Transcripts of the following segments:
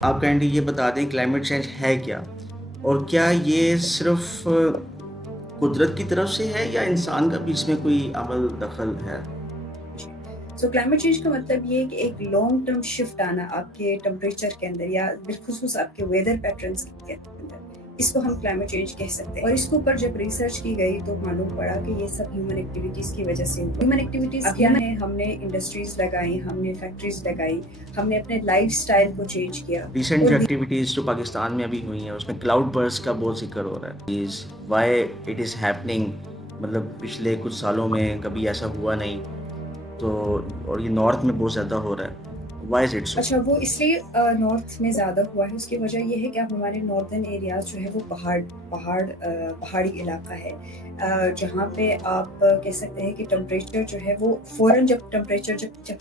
آپ کائنڈلی یہ بتا دیں کلائمیٹ چینج ہے کیا، اور کیا یہ صرف قدرت کی طرف سے ہے یا انسان کا بھی اس میں کوئی عمل دخل ہے؟ سو کلائمیٹ چینج کا مطلب یہ ہے کہ ایک لانگ ٹرم شفٹ آنا آپ کے ٹمپریچر کے اندر یا بالخصوص آپ کے ویدر پیٹرنس کے اندر، اس کو ہم کلائمیٹ چینج کہہ سکتے ہیں. اور اس کے اوپر جب ریسرچ کی گئی تو معلوم پڑا کہ یہ سب ہیومن ایکٹیویٹیز کی وجہ سے. ہیومن ایکٹیویٹیز کیا ہیں؟ ہم نے انڈسٹریز لگائی، ہم نے فیکٹریز لگائی، ہم نے اپنے لائف سٹائل کو چینج کیا. ریسنٹ جو ایکٹیویٹیز جو پاکستان میں ابھی ہوئی ہیں اس میں کلاؤڈ برسٹ کا بہت ذکر ہو رہا ہے. وائی اٹ از ہیپننگ، مطلب پچھلے کچھ سالوں میں کبھی ایسا ہوا نہیں، تو اور یہ نارتھ میں بہت زیادہ ہو رہا ہے. Why is it so? اچھا، وہ اس لیے نارتھ میں زیادہ ہوا ہے. اس کی وجہ یہ ہے کہ اب ہمارے ناردرن ایریاز جو ہے وہ پہاڑی علاقہ ہے، جہاں پہ آپ کہہ سکتے ہیں کہ ٹمپریچر جو ہے وہ فوراً جب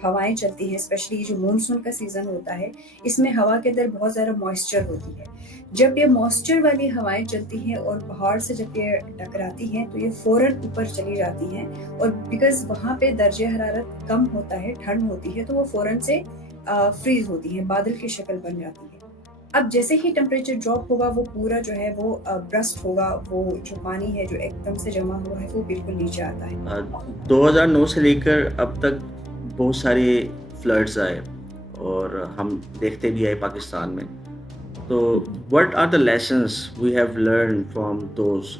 ہوائیں چلتی ہیں، اسپیشلی جو مونسون کا سیزن ہوتا ہے، اس میں ہوا کے اندر بہت زیادہ موئسچر ہوتی ہے. جب یہ موئسچر والی ہوائیں چلتی ہیں اور پہاڑ سے جب یہ ٹکراتی ہیں تو یہ فوراً اوپر چلی جاتی ہیں، اور بیکاز وہاں پہ درجہ حرارت کم ہوتا ہے، ٹھنڈ ہوتی ہے، تو وہ فوراً سے فریز ہوتی ہے، بادل کی شکل بن جاتی ہے. اب جیسے ہی ٹمپریچر ڈراپ ہوگا وہ پورا جو ہے وہ برسٹ ہوگا، وہ جو پانی ہے جو ایک دم سے جمع ہوا ہے وہ بالکل نیچے آتا ہے. 2009 سے لے کر اب تک بہت سارے فلڈز آئے اور ہم دیکھتے بھی آئے پاکستان میں. تو what are the lessons we have learn from those?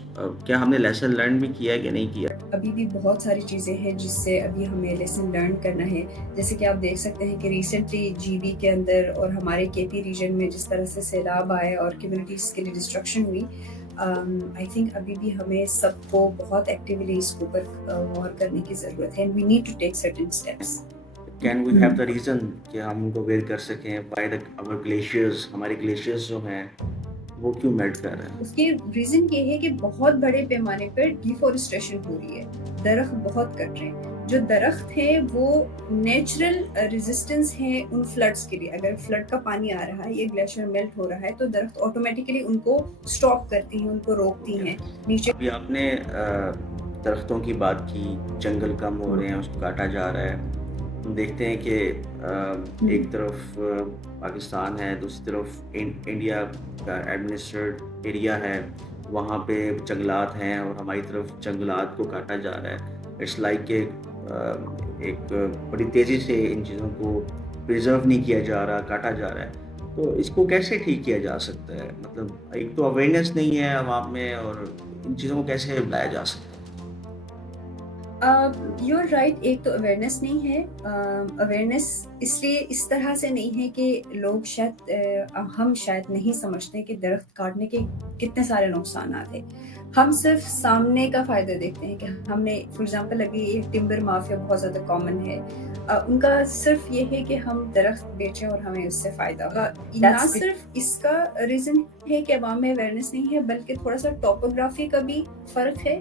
کیا ہم نے لیسن لرن بھی کیا ہے کہ نہیں کیا؟ ابھی بھی بہت ساری چیزیں ہیں جس سے ابھی ہمیں لیسن لرن کرنا ہے. جیسے کہ آپ دیکھ سکتے ہیں کہ ریسنٹلی جی بی کے اندر اور ہمارے کے پی ریجن میں جس طرح سے سیلاب آئے اور کمیونٹیز کے لیے ڈسٹرکشن ہوئی. آئی تھنک ابھی بھی ہمیں سب کو بہت ایکٹیولی اس کے اوپر غور کرنے کی ضرورت ہے. We need to take certain steps. Can we have the reason کہ ہم ان کو اویئر کر سکیں بائی دا اور گلیشیئرز، ہمارے گلیشیئرز جو ہیں وہ کیوں میلٹ کر رہے ہیں؟ اس کے ریزن یہ ہے کہ بہت بڑے پیمانے پر ڈیفورسٹریشن ہو رہی ہے، درخت بہت کٹ رہے ہیں. جو درخت ہیں وہ نیچرل ریزسٹنس ہیں ان فلڈس کے لیے. اگر فلڈ کا پانی آ رہا ہے، یہ گلیشیئر میلٹ ہو رہا ہے، تو درخت آٹومیٹیکلی ان کو سٹاپ کرتی ہیں، ان کو روکتی ہیں نیچے. ابھی آپ نے درختوں کی بات کی، جنگل کم ہو رہے ہیں، اس کو کاٹا جا رہا ہے. ہم دیکھتے ہیں کہ ایک طرف پاکستان ہے، دوسری طرف انڈیا کا ایڈمنسٹریڈ ایریا ہے، وہاں پہ جنگلات ہیں اور ہماری طرف جنگلات کو کاٹا جا رہا ہے. اٹس لائک کہ ایک بڑی تیزی سے ان چیزوں کو پریزرو نہیں کیا جا رہا، کاٹا جا رہا ہے. تو اس کو کیسے ٹھیک کیا جا سکتا ہے؟ مطلب ایک تو اویئرنیس نہیں ہے عوام میں، اور ان چیزوں کو کیسے لایا جا سکتا ہے؟ You are right. ایک تو اویئرنیس نہیں ہے. اویئرنیس اس لیے اس طرح سے نہیں ہے کہ لوگ ہم شاید نہیں سمجھتے کہ درخت کاٹنے کے کتنے سارے نقصانات ہیں. ہم صرف سامنے کا فائدہ دیکھتے ہیں کہ ہم نے فار ایگزامپل ابھی ٹمبر مافیا بہت زیادہ کامن ہے. ان کا صرف یہ ہے کہ ہم درخت بیچیں اور ہمیں اس سے فائدہ ہوگا. نہ صرف اس کا ریزن ہے کہ عوام میں اویئرنیس نہیں ہے، بلکہ تھوڑا سا ٹوپوگرافی کا بھی فرق ہے.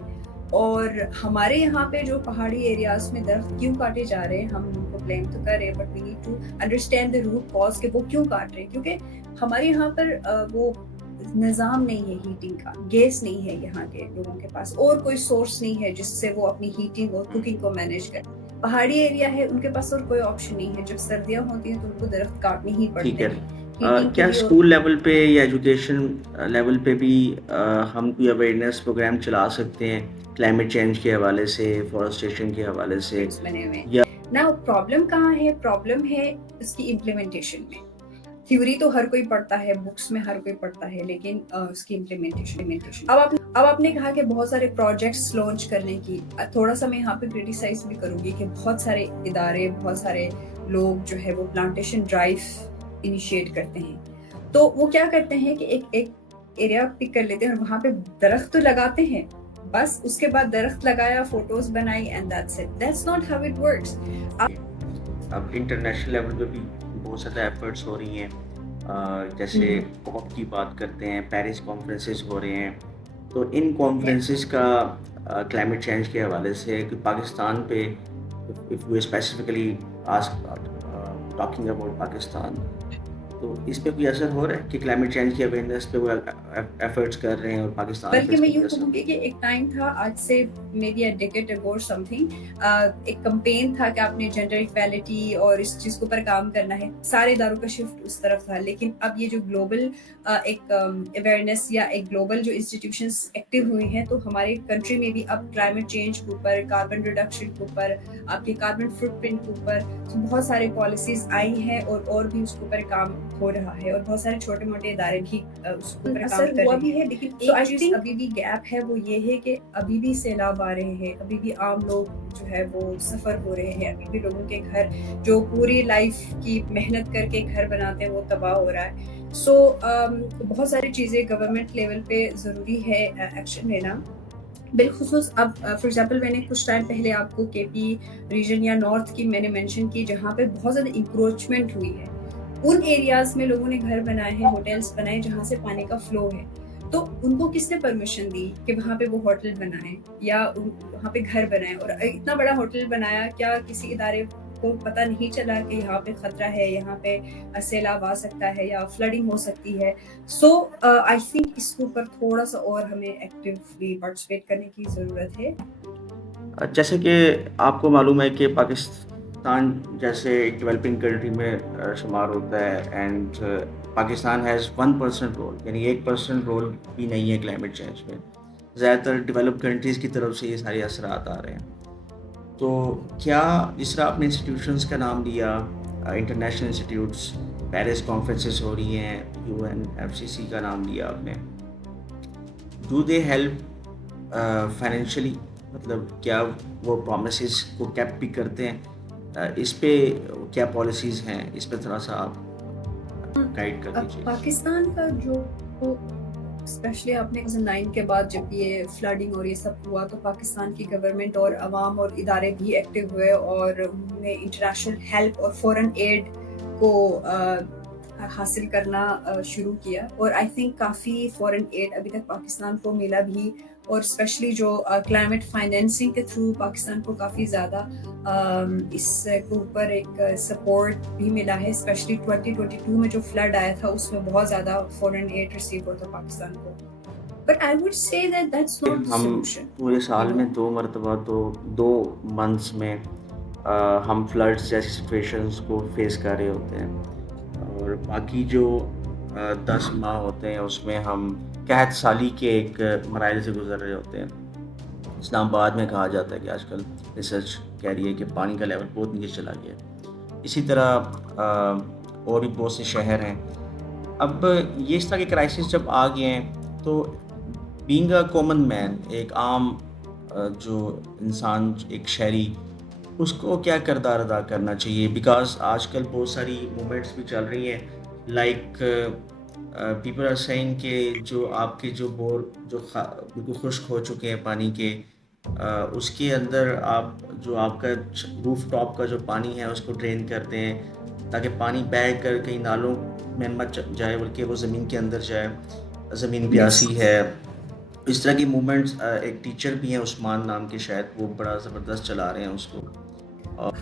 اور ہمارے یہاں پہ جو پہاڑی ایریاز میں درخت کیوں کاٹے جا رہے ہیں، ہم ان کو بلیم تو کر رہے ہیں، but we need to understand the root cause کہ وہ کیوں کاٹ رہے ہیں. کیونکہ ہمارے یہاں پر وہ نظام نہیں ہے ہیٹنگ کا، گیس نہیں ہے یہاں کے لوگوں کے پاس، اور کوئی سورس نہیں ہے جس سے وہ اپنی ہیٹنگ اور کوکنگ کو مینیج کریں. پہاڑی ایریا ہے، ان کے پاس اور کوئی آپشن نہیں ہے. جب سردیاں ہوتی ہیں تو ان کو درخت کاٹنے ہی پڑتے ہیں. کیا اسکول لیول پہ یا ایجوکیشن لیول پہ بھی ہم کوئی اویئرنیس پروگرام چلا سکتے ہیں کلائمیٹ چینج کے حوالے سے، فورسٹریشن کے حوالے سے؟ یا نا پرابلم کہاں ہے؟ پرابلم ہے اس کی امپلیمنٹیشن میں. تھیوری تو ہر کوئی پڑھتا ہے، بکس میں ہر کوئی پڑھتا ہے، لیکن اس کی امپلیمنٹیشن. اب آپ نے کہا کہ بہت سارے پروجیکٹس لانچ کرنے کی، تھوڑا سا میں یہاں پہ کریٹیسائز بھی کروں گی کہ بہت سارے ادارے، بہت سارے لوگ جو ہے وہ پلانٹیشن ڈرائیو انیشیٹ کرتے ہیں. تو وہ کیا کرتے ہیں کہ ایک ایریا پک کر لیتے ہیں اور وہاں پہ درخت تو لگاتے ہیں، بس اس کے بعد درخت لگایا، فوٹوز بنائی، and that's it. That's not how it works. اب انٹرنیشنل لیول پہ بھی بہت زیادہ ایفرٹس ہو رہی ہیں، جیسے کوپ کی بات کرتے ہیں، پیرس کانفرنسز ہو رہے ہیں. تو ان کانفرنسز کا کلائمیٹ چینج کے حوالے سے کہ پاکستان پہ if we specifically ask talking about Pakistan, تو اس پہ کوئی اثر ہو رہا ہے کہ کلائمیٹ چینج کی اویئرنیس پہ وہ ایفرٹس کر رہے ہیں اور پاکستان پہ بلکہ اس میں کا یوں کوئی اثر کہوں ہو گی کہ رہا ایک ٹائم تھا آج سے مے بی ڈیکیڈ اگو اور سم تھنگ، ایک کمپین تھا کہ آپ نے جینڈر ایکویلٹی اور اس چیز کے اوپر کام کرنا ہے، سارے اداروں کا شفٹ اس طرف تھا. لیکن اب یہ جو گلوبل ایک اویئرنیس یا ایک گلوبل جو انسٹیٹیوشنس ایکٹیو ہوئی ہیں، تو ہمارے کنٹری میں بھی اب کلائمیٹ چینج کے اوپر، کاربن ریڈکشن کے اوپر، آپ کے کاربن فٹ پرنٹ کے اوپر بہت سارے پالیسیز آئی ہیں، اور بھی اس کے اوپر کام ہو رہا ہے، اور بہت سارے چھوٹے موٹے ادارے بھی اس کے اوپر کام کر رہے ہیں. لیکن ایک چیز ابھی بھی گیپ ہے، وہ یہ ہے کہ ابھی بھی سیلاب آ رہے ہیں، ابھی بھی عام لوگ جو ہے وہ سفر ہو رہے ہیں، ابھی بھی لوگوں کے گھر جو پوری لائف کی محنت کر کے گھر بناتے ہیں وہ تباہ ہو رہا ہے. سو بہت ساری چیزیں گورنمنٹ لیول پہ ضروری ہے ایکشن لینا. بالخصوص اب فار ایگزامپل میں نے کچھ ٹائم پہلے آپ کو کے پی ریجن یا نارتھ کی میں نے مینشن کی، جہاں پہ بہت زیادہ انکروچمنٹ ہوئی ہے. ان ایریاز میں لوگوں نے گھر بنائے ہیں، ہوٹلس بنائے جہاں سے پانی کا فلو ہے. تو ان کو کس نے پرمیشن دی کہ وہاں پہ وہ ہوٹل بنائیں یا وہاں پہ گھر بنائیں؟ اور اتنا بڑا ہوٹل بنایا، کیا کسی ادارے کو پتہ نہیں چلا کہ یہاں پہ خطرہ ہے، یہاں پہ سیلاب آ سکتا ہے یا فلڈنگ ہو سکتی ہے؟ سو آئی تھنک اس کے اوپر تھوڑا سا اور ہمیں ایکٹیولی پارٹیسپیٹ کرنے کی ضرورت ہے. جیسے کہ آپ کو معلوم ہے کہ پاکستان جیسے ایک ڈیولپنگ کنٹری میں شمار ہوتا ہے، اینڈ پاکستان ہیز 1% رول، یعنی 1% رول بھی نہیں ہے کلائمیٹ چینج میں. زیادہ تر ڈیولپ کنٹریز کی طرف سے یہ سارے اثرات آ رہے ہیں. تو کیا جس طرح آپ نے انسٹیٹیوشنس کا نام لیا، انٹرنیشنل انسٹیٹیوٹس، پیرس کانفرنسز ہو رہی ہیں، UNFCCC کا نام لیا آپ نے، ڈو دے ہیلپ فائنینشلی؟ مطلب کیا وہ پرومسز کو کیپ بھی کرتے ہیں؟ اس پہ کیا پالیسیز ہیں؟ اس پہ تھوڑا سا آپ گائڈ کر دیجیے. پاکستان کا جو اسپیشلی آپ نے 2009 کے بعد جب یہ فلڈنگ اور یہ سب ہوا، تو پاکستان کی گورنمنٹ اور عوام اور ادارے بھی ایکٹیو ہوئے، اور انہوں نے انٹرنیشنل ہیلپ اور فورن ایڈ کو حاصل کرنا شروع کیا. اور I think coffee foreign add ابھی تک پاکستان کو ملا بھی، اور اسپیشلی جو کلائمیٹ فائنینسنگ کے تھرو پاکستان کو کافی زیادہ اس کے اوپر ایک سپورٹ بھی ملا ہے. اسپیشلی 2022 میں جو فلڈ آیا تھا، اس میں بہت زیادہ فورن ایڈ ریسیو ہوا تھا پاکستان کو. But I would say that that's not دی ہم سولوشن. پورے سال میں 2 مرتبہ تو 2 منتھس میں ہم فلڈس جیسی سچویشنز کو فیس کر رہے ہوتے ہیں، اور باقی جو 10 ماہ ہوتے ہیں اس میں ہم قحط سالی کے ایک مراحل سے گزر رہے ہوتے ہیں. اسلام آباد میں کہا جاتا ہے کہ آج کل ریسرچ کہہ رہی ہے کہ پانی کا لیول بہت نیچے چلا گیا ہے. اسی طرح اور بھی بہت سے شہر ہیں. اب یہ اس طرح کے کرائسس جب آ گئے ہیں، تو بینگ اے کامن مین، ایک عام جو انسان، ایک شہری، اس کو کیا کردار ادا کرنا چاہیے؟ بیکاز آج کل بہت ساری موومنٹس بھی چل رہی ہیں، لائک پیپل آر سیئنگ کہ جو آپ کے جو بور جو بالکل خشک ہو چکے ہیں پانی کے، اس کے اندر آپ جو آپ کا روف ٹاپ کا جو پانی ہے اس کو ڈرین کرتے ہیں، تاکہ پانی بہہ کر کہیں نالوں میں مت جائے بلکہ وہ زمین کے اندر جائے. زمین پیاسی ہے. اس طرح کی موومنٹس، ایک ٹیچر بھی ہیں عثمان نام کے، شاید وہ بڑا زبردست چلا رہے ہیں اس کو.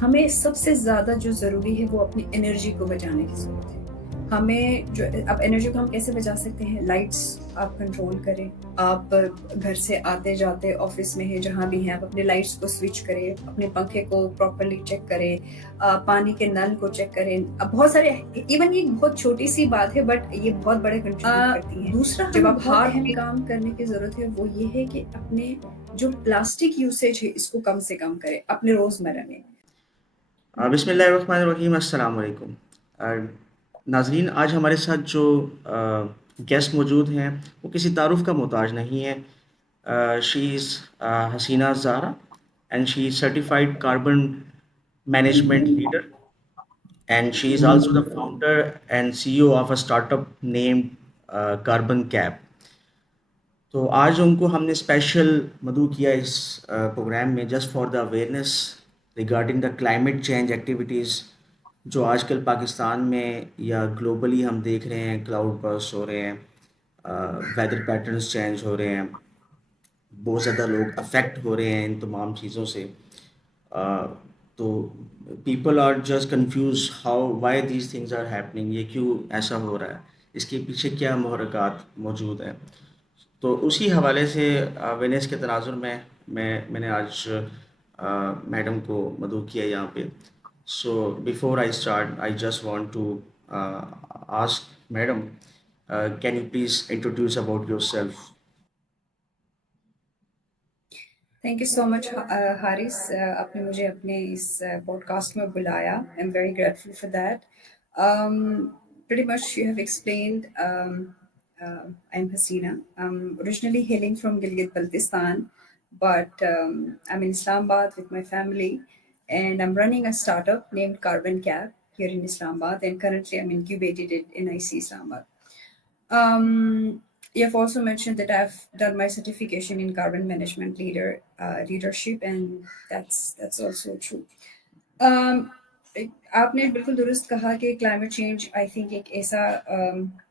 ہمیں سب سے زیادہ جو ضروری ہے وہ اپنی انرجی کو بچانے کی ضرورت ہے. ہمیں جو اب انرجی کو ہم کیسے بچا سکتے ہیں؟ لائٹس آپ کنٹرول کریں. آپ گھر سے آتے جاتے، آفس میں ہیں، جہاں بھی ہیں، آپ اپنے لائٹس کو سوئچ کریں، اپنے پنکھے کو پراپرلی چیک کریں، پانی کے نل کو چیک کریں. اب بہت سارے، ایون یہ بہت چھوٹی سی بات ہے بٹ یہ بہت بڑے کنٹریبیوٹ کرتی ہے. دوسرا جب آپ ہارڈ کام کرنے کی ضرورت ہے وہ یہ ہے کہ اپنے جو پلاسٹک یوسیج ہے اس کو کم سے کم کریں اپنے روزمرہ میں. بسم اللہ الرحمن الرحیم. السلام علیکم ناظرین. آج ہمارے ساتھ جو گیسٹ موجود ہیں وہ کسی تعارف کا محتاج نہیں ہے. She is Haseena Zehra and she is certified carbon management leader, and she is also the founder and CEO of a startup named Carbon Cap. تو آج ان کو ہم نے اسپیشل مدعو کیا اس پروگرام میں just for the awareness regarding the climate change activities جو آج کل پاکستان میں یا گلوبلی ہم دیکھ رہے ہیں. کلاؤڈ برسٹ ہو رہے ہیں, ویدر پیٹرنس چینج ہو رہے ہیں, بہت زیادہ لوگ افیکٹ ہو رہے ہیں ان تمام چیزوں سے. تو people are just confused how why these things are happening, یہ کیوں ایسا ہو رہا ہے، اس کے پیچھے کیا محرکات موجود ہیں. تو اسی حوالے سے اویئرنیس کے تناظر میں میں نے آج میڈم کو مدعو کیا یہاں پہ. So before I start I just want to ask madam, can you please introduce about yourself. Thank you so much Haris, آپ نے مجھے اپنے اس پوڈ کاسٹ میں بلایا. I am very grateful for that. Pretty much you have explained. I'm Hasina. I'm originally hailing from Gilgit-Baltistan, but I'm in Islamabad with my family, and I'm running a startup named Carbon Cap here in Islamabad, and currently I'm incubated at NIC Islamabad. You have also mentioned that I've done my certification in carbon management leadership, and that's also true. آپ نے بالکل درست کہا کہ climate change I think ایک ایسا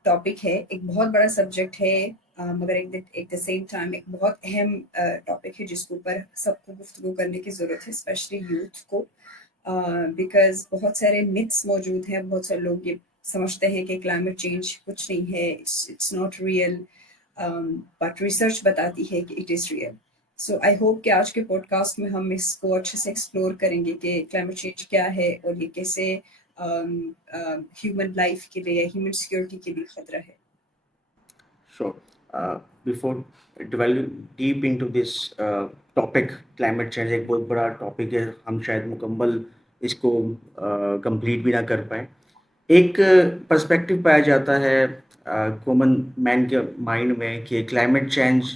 topic ہے، ایک بہت بڑا سبجیکٹ ہے، مگر ایک دا سیم ٹائم ایک بہت اہم ٹاپک ہے جس کے اوپر سب کو گفتگو کرنے کی ضرورت ہے، اسپیشلی یوتھ کو، بیکاز بہت سارے متس موجود ہیں. بہت سارے لوگ یہ سمجھتے ہیں کہ کلائمیٹ چینج کچھ نہیں ہے، it's not real, but research بتاتی ہے کہ it is real. So I hope کہ آج کے پوڈ کاسٹ میں ہم اس کو اچھے سے ایکسپلور کریں گے کہ کلائمیٹ چینج کیا ہے اور یہ کیسے ہیومن لائف کے لیے، ہیومن سیکورٹی کے لیے خطرہ ہے. Sure. Before delving deep into this topic, climate change ایک بہت بڑا ٹاپک ہے، ہم شاید مکمل اس کو کمپلیٹ بھی نہ کر پائیں. ایک پرسپیکٹو پایا جاتا ہے کامن مین کے مائنڈ میں کہ کلائمیٹ چینج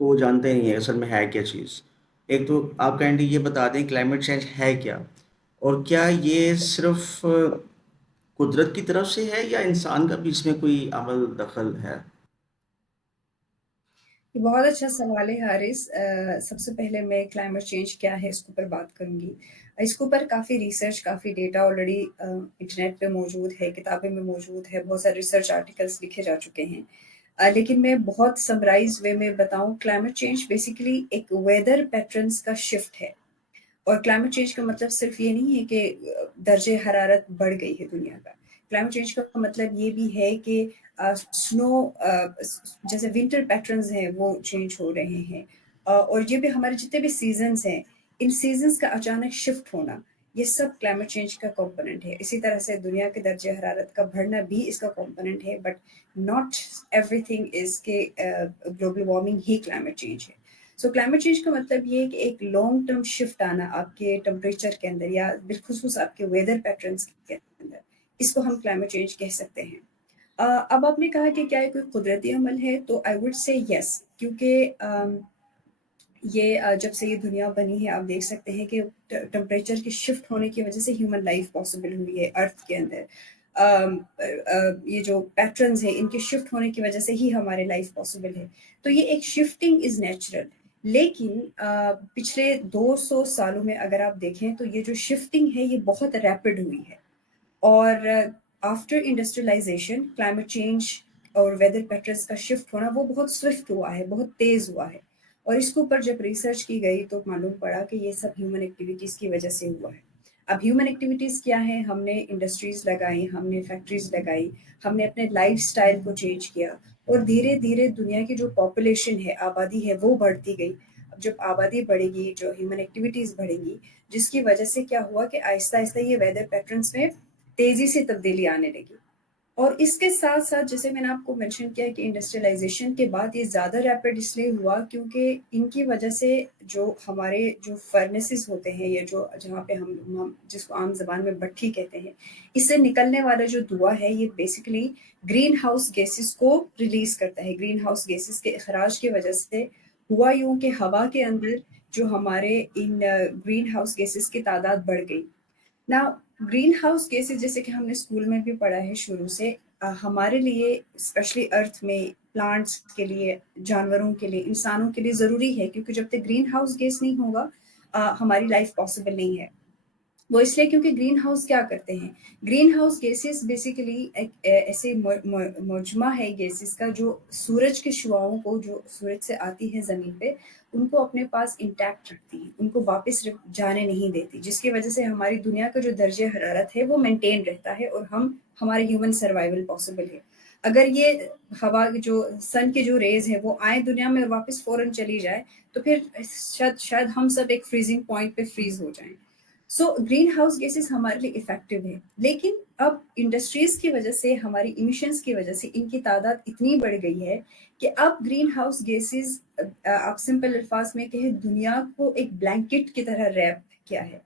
کو جانتے نہیں ہیں اصل میں ہے کیا چیز. ایک تو آپ کائنڈلی یہ بتا دیں کلائمیٹ چینج ہے کیا، اور کیا یہ صرف قدرت کی طرف سے ہے یا انسان کا بھی اس میں کوئی عمل دخل ہے؟ یہ بہت اچھا سوال ہے حارث. سب سے پہلے میں کلائمیٹ چینج کیا ہے اس کے اوپر بات کروں گی. اس کے اوپر کافی ریسرچ، کافی ڈیٹا آلریڈی انٹرنیٹ پہ موجود ہے، کتابیں میں موجود ہے، بہت سارے ریسرچ آرٹیکلس لکھے جا چکے ہیں. لیکن میں بہت سمرائز وے میں بتاؤں، کلائمیٹ چینج بیسیکلی ایک ویدر پیٹرنس کا شفٹ ہے. اور کلائمیٹ چینج کا مطلب صرف یہ نہیں ہے کہ درجہ حرارت بڑھ گئی ہے دنیا کا. کلائمیٹ چینج کا مطلب یہ بھی ہے کہ سنو جیسے ونٹر پیٹرنز ہیں وہ چینج ہو رہے ہیں، اور یہ بھی ہمارے جتنے بھی سیزنز ہیں ان سیزنز کا اچانک شفٹ ہونا، یہ سب کلائمیٹ چینج کا کمپوننٹ ہے. اسی طرح سے دنیا کے درجہ حرارت کا بڑھنا بھی اس کا کمپوننٹ ہے، but not every thing is کہ گلوبل وارمنگ ہی کلائمیٹ چینج ہے. سو کلائمیٹ چینج کا مطلب یہ ہے کہ ایک لانگ ٹرم شفٹ آنا آپ کے ٹمپریچر کے اندر یا بالخصوص آپ کے ویدر پیٹرنس کے اندر، اس کو ہم کلائمیٹ چینج کہہ سکتے ہیں. اب آپ نے کہا کہ کیا یہ کوئی قدرتی عمل ہے، تو آئی وڈ سے یس، کیونکہ یہ جب سے یہ دنیا بنی ہے آپ دیکھ سکتے ہیں کہ ٹمپریچر کے شفٹ ہونے کی وجہ سے ہیومن لائف پاسبل ہوئی ہے ارتھ کے اندر. یہ جو پیٹرنز ہیں ان کے شفٹ ہونے کی وجہ سے ہی ہمارے لائف پاسبل ہے. تو یہ ایک شفٹنگ از نیچرل، لیکن پچھلے 200 سالوں میں اگر آپ دیکھیں تو یہ جو شفٹنگ ہے یہ بہت ریپڈ ہوئی ہے. اور آفٹر انڈسٹریلائزیشن کلائمیٹ چینج اور ویدر پیٹرنس کا شفٹ ہونا وہ بہت سوئفٹ ہوا ہے، بہت تیز ہوا ہے. اور اس کے اوپر جب ریسرچ کی گئی تو معلوم پڑا کہ یہ سب ہیومن ایکٹیویٹیز کی وجہ سے ہوا ہے. اب ہیومن ایکٹیویٹیز کیا ہیں؟ ہم نے انڈسٹریز لگائی، ہم نے فیکٹریز لگائی، ہم نے اپنے لائف سٹائل کو چینج کیا، اور دھیرے دھیرے دنیا کی جو پاپولیشن ہے، آبادی ہے، وہ بڑھتی گئی. اب جب آبادی بڑھے گی، جو ہیومن ایکٹیویٹیز بڑھیں گی، جس کی وجہ سے کیا ہوا کہ آہستہ آہستہ یہ ویدر پیٹرنس میں تیزی سے تبدیلی آنے لگی. اور اس کے ساتھ ساتھ جیسے میں نے آپ کو مینشن کیا کہ انڈسٹریلائزیشن کے بعد یہ زیادہ ریپڈ اس لیے ہوا کیونکہ ان کی وجہ سے جو ہمارے جو فرنسز ہوتے ہیں، یا جو جہاں پہ ہم جس کو عام زبان میں بھٹی کہتے ہیں، اس سے نکلنے والا جو دھواں ہے یہ بیسیکلی گرین ہاؤس گیسز کو ریلیز کرتا ہے. گرین ہاؤس گیسز کے اخراج کی وجہ سے ہوا یوں کہ ہوا کے اندر جو ہمارے ان گرین ہاؤس گیسز کی تعداد بڑھ گئی. نا گرین ہاؤس گیسز جیسے کہ ہم نے اسکول میں بھی پڑھا ہے شروع سے، ہمارے لیے اسپیشلی ارتھ میں پلانٹس کے لیے، جانوروں کے لیے، انسانوں کے لیے ضروری ہے، کیونکہ جب تک گرین ہاؤس گیس نہیں ہوگا ہماری لائف پاسبل نہیں ہے. وہ اس لیے کیونکہ گرین ہاؤس کیا کرتے ہیں، گرین ہاؤس گیسز بیسیکلی ایک ایسے مجمع ہے گیسز کا جو سورج کے شعاؤں کو جو سورج سے آتی ہے زمین پہ ان کو اپنے پاس انٹیکٹ رکھتی ہیں، ان کو واپس جانے نہیں دیتی، جس کی وجہ سے ہماری دنیا کا جو درجہ حرارت ہے وہ مینٹین رہتا ہے اور ہمارے ہیومن سروائیول پاسبل ہے۔ اگر یہ ہوا جو سن کے جو ریز ہے وہ آئیں دنیا میں اور واپس فوراً چلی جائے تو پھر شاید ہم سب ایک فریزنگ پوائنٹ پہ فریز ہو جائیں۔ سو گرین ہاؤس گیسز ہمارے لیے افیکٹو ہے، لیکن اب انڈسٹریز کی وجہ سے ہماری ایمیشنز کی وجہ سے ان کی تعداد اتنی بڑھ گئی ہے کہ اب گرین ہاؤس گیسز آپ سمپل الفاظ میں کہیں دنیا کو ایک بلینکٹ کی طرح ریپ کیا ہے،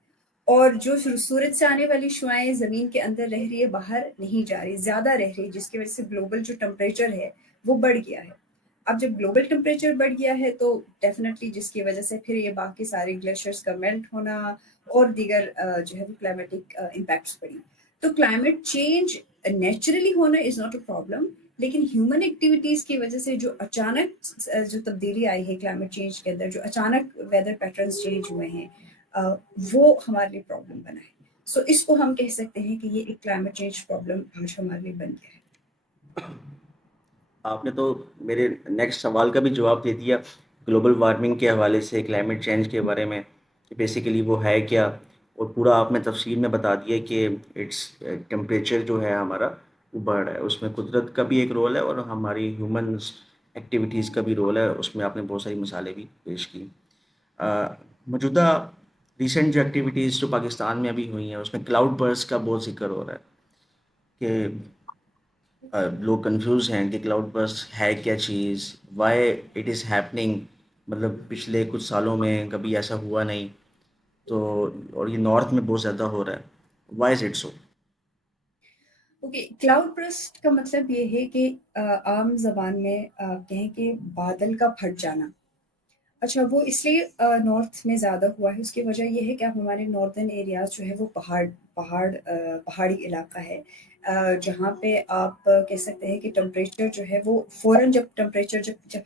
اور جو سورج سے آنے والی شعاعیں زمین کے اندر رہ رہی ہے باہر نہیں جا رہی، زیادہ رہ رہی، جس کی وجہ سے گلوبل جو ٹمپریچر ہے وہ بڑھ گیا ہے۔ اب جب گلوبل ٹمپریچر بڑھ گیا ہے تو ڈیفینیٹلی جس کی وجہ سے پھر یہ باقی سارے گلیشیئرس کا میلٹ ہونا اور دیگر جو ہے وہ کلائمیٹک امپیکٹس پڑی۔ تو کلائمیٹ چینج نیچرلی ہونا از ناٹ اے پرابلم، لیکن ہیومن ایکٹیویٹیز کی وجہ سے جو اچانک جو تبدیلی آئی ہے کلائمیٹ چینج کے اندر، جو اچانک ویدر پیٹرنز چینج ہوئے ہیں وہ ہمارے لیے پرابلم بنا ہے۔ سو اس کو ہم کہہ سکتے ہیں کہ یہ ایک کلائمیٹ چینج پرابلم آج ہمارے لیے بن گیا ہے۔ آپ نے تو میرے نیکسٹ سوال کا بھی جواب دے دیا گلوبل وارمنگ کے حوالے سے، کلائمیٹ چینج کے بارے میں کہ بیسیکلی وہ ہے کیا، اور پورا آپ نے تفصیل میں بتا دیا کہ اٹس ٹمپریچر جو ہے ہمارا وہ بڑھ رہا ہے، اس میں قدرت کا بھی ایک رول ہے اور ہماری ہیومنس ایکٹیویٹیز کا بھی رول ہے، اس میں آپ نے بہت ساری مثالیں بھی پیش کی۔ موجودہ ریسنٹ جو ایکٹیویٹیز جو پاکستان میں ابھی ہوئی ہیں اس میں کلاؤڈ برس کا بہت ذکر ہو رہا ہے کہ لوگ کنفیوز ہیں کہ کلاؤڈ برسٹ ہے کیا چیز، وائی اٹ از ہیپننگ، مطلب پچھلے کچھ سالوں میں کبھی ایسا ہوا نہیں، تو اور یہ نارتھ میں بہت زیادہ ہو رہا ہے، why is it so? Okay, cloud burst کا مطلب یہ ہے کہ عام زبان میں کہیں کہ بادل کا پھٹ جانا۔ اچھا، وہ اس لیے نارتھ میں زیادہ ہوا ہے، اس کی وجہ یہ ہے کہ اب ہمارے ناردرن ایریاز جو ہے وہ پہاڑی علاقہ ہے، جہاں پہ آپ کہہ سکتے ہیں کہ ٹمپریچر جو ہے وہ فوراً جب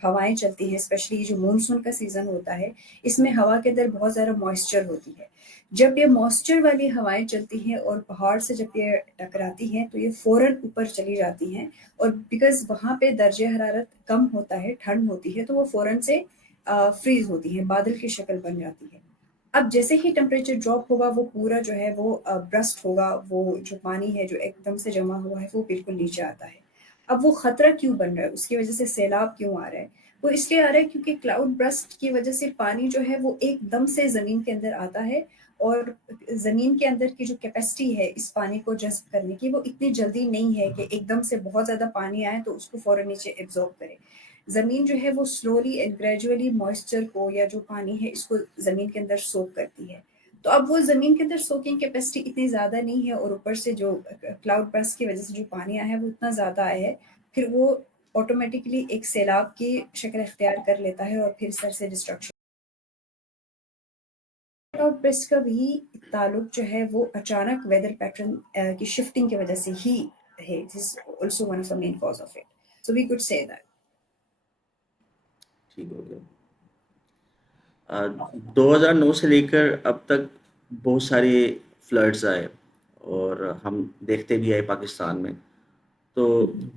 ہوائیں چلتی ہیں، اسپیشلی جو مونسون کا سیزن ہوتا ہے اس میں ہوا کے اندر بہت زیادہ موئسچر ہوتی ہے۔ جب یہ موئسچر والی ہوائیں چلتی ہیں اور پہاڑ سے جب یہ ٹکراتی ہیں تو یہ فوراً اوپر چلی جاتی ہیں، اور بیکاز وہاں پہ درجہ حرارت کم ہوتا ہے، ٹھنڈ ہوتی ہے، تو وہ فوراً سے فریز ہوتی ہے، بادل کی شکل بن جاتی ہے۔ اب جیسے ہی ٹمپریچر ڈراپ ہوگا وہ پورا جو ہے وہ برسٹ ہوگا، وہ جو پانی ہے جو ایک دم سے جمع ہوا ہے وہ بالکل نیچے آتا ہے۔ اب وہ خطرہ کیوں بن رہا ہے، اس کی وجہ سے سیلاب کیوں آ رہا ہے؟ وہ اس لیے آ رہا ہے کیونکہ کلاؤڈ برسٹ کی وجہ سے پانی جو ہے وہ ایک دم سے زمین کے اندر آتا ہے، اور زمین کے اندر کی جو کیپیسٹی ہے اس پانی کو جذب کرنے کی وہ اتنی جلدی نہیں ہے کہ ایک دم سے بہت زیادہ پانی آئے تو اس کو فوراً نیچے ایبزارب کرے۔ زمین جو ہے وہ سلولی اینڈ گریجولی موئسچر کو یا جو پانی ہے اس کو زمین کے اندر سوک کرتی ہے۔ تو اب وہ زمین کے اندر سوکنگ کیپیسٹی اتنی زیادہ نہیں ہے، اور اوپر سے جو کلاؤڈ برسٹ کی وجہ سے جو پانی آیا ہے وہ اتنا زیادہ آیا ہے، پھر وہ آٹومیٹکلی ایک سیلاب کی شکل اختیار کر لیتا ہے اور پھر سر سے ڈسٹرکشن۔ کلاؤڈ برسٹ کا بھی تعلق جو ہے وہ اچانک ویدر پیٹرن کی شفٹنگ کی وجہ سے ہی ہے، this also one of the main cause of it, so we could say that. ٹھیک ہو گیا۔ 2009 سے لے کر اب تک بہت سارے فلڈز آئے اور ہم دیکھتے بھی آئے پاکستان میں، تو